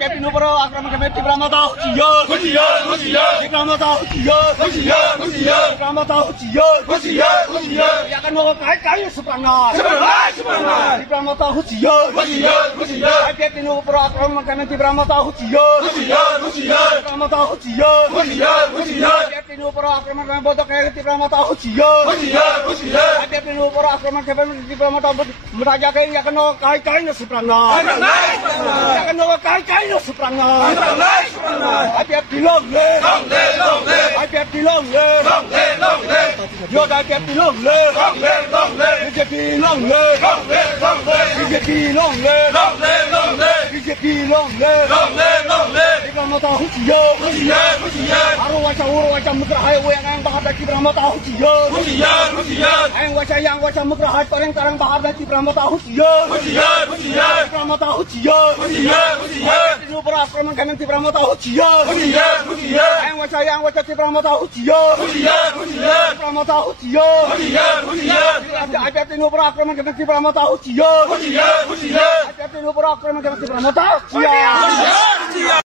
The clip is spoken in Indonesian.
कैप्टन ऊपर आक्रमण करने की बरामद आओ जियो बरामद आओ जियो बरामद आओ जियो या kan mau kai sepanjang beramat tahu jiyo captain ऊपर आक्रमण करने की बरामद आओ जियो बरामद आओ जियो कैप्टन ऊपर आक्रमण करने बोलते हैं कि बरामद आओ जियो कैप्टन ऊपर आक्रमण करने की बरामद आओ meraja kain ya kena kai no sepranga ya kena kai no sepranga apiap dilong le apiap dilong le yo da apiap dilong le BJP long le BJP long le BJP long le beramat tahu jiyo aru waca mutra hai yang bahar daki beramat tahu jiyo yang waca mutra hai tarang bahar daki beramat tahu jiyo beramat tahu jiyo ini ऊपर आक्रमण करने की बरामद आओ जियो yang waca की बरामद आओ जियो बरामद आओ जियो आपिap ini ऊपर आक्रमण करने की बरामद आओ जियो आपिap ini ऊपर आक्रमण करने की बरामद आओ जियो